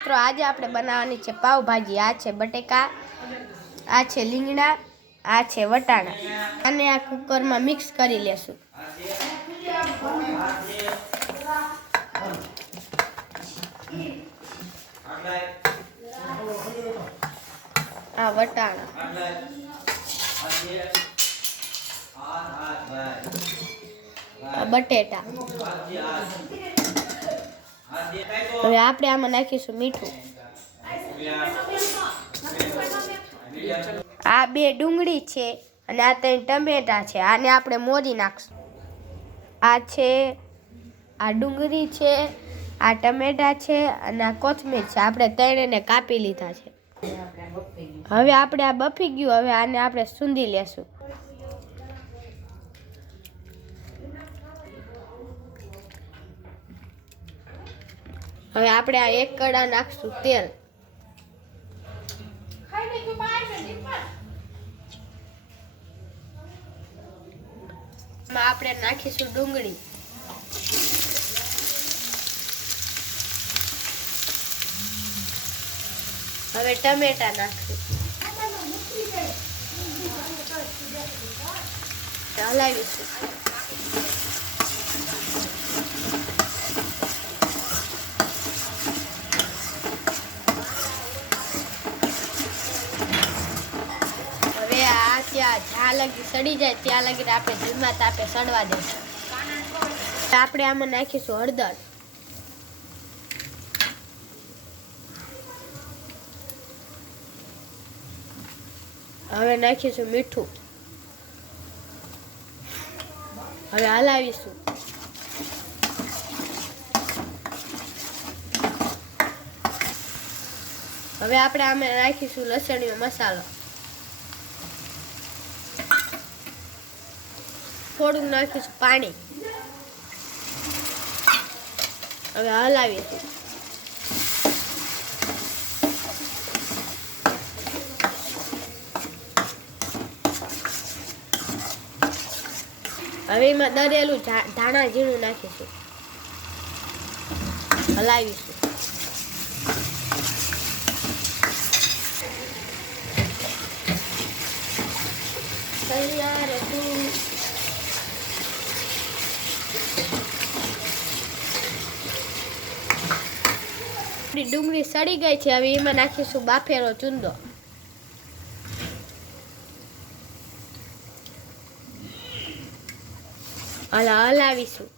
મિત્રો આજે આપણે બનાવવાની છે પાવભાજી। આ છે બટેકા, આ છે લીંગણા, આ છે વટાણા। અને આ કુકરમાં મિક્સ કરી લેશું। આ વટાણા, આ બટેટા। હવે આપણે આમાં નાખીશું મીઠું। આ 2 ડુંગળી છે અને આ 3 ટમેટા છે। આને આપણે મોરી નાખશું। આ ડુંગળી છે, આ ટમેટા છે અને આ કોથમીર છે। આપણે 3ને કાપી લીધા છે। હવે આપણે આ બફી ગયું। હવે આને આપણે સૂંધી લેશું। હવે આપણે આ 1 કડા નાખશું તેલ। આપણે નાખીશું ડુંગળી, હવે ટમેટા નાખશું, હલાવીશું। હવે આ જ્યાં લગી સડી જાય ત્યાં લગી આપણે ધીમા તાપે સડવા દઈશું। આપણે આમાં નાખીશું હળદર, હવે નાખીશું મીઠું, હવે હલાવીશું। હવે આપણે આમાં નાખીશું લસણીનો મસાલો, થોડુંક નાખીશું પાણી, હવે હલાવીશું। હવે એમાં દળેલું ધાણા જીરું નાખીશું, હલાવીશું। તૈયાર હતું। ડુંગળી સડી ગઈ છે। હવે એમાં નાખીશું બાફેલો ચૂંદો, હલાવીશું।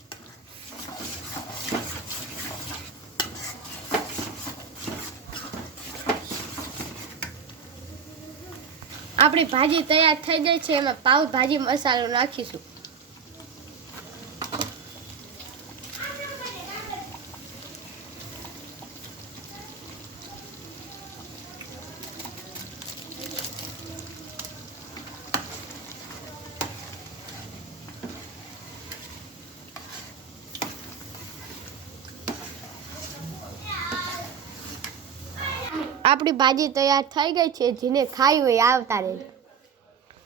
આપણી ભાજી તૈયાર થઈ ગઈ છે। એમાં પાવ ભાજી મસાલો નાખીશું। આપણી ભાજી તૈયાર થઈ ગઈ છે। જેને ખાવી હોય આવતા રહેજો।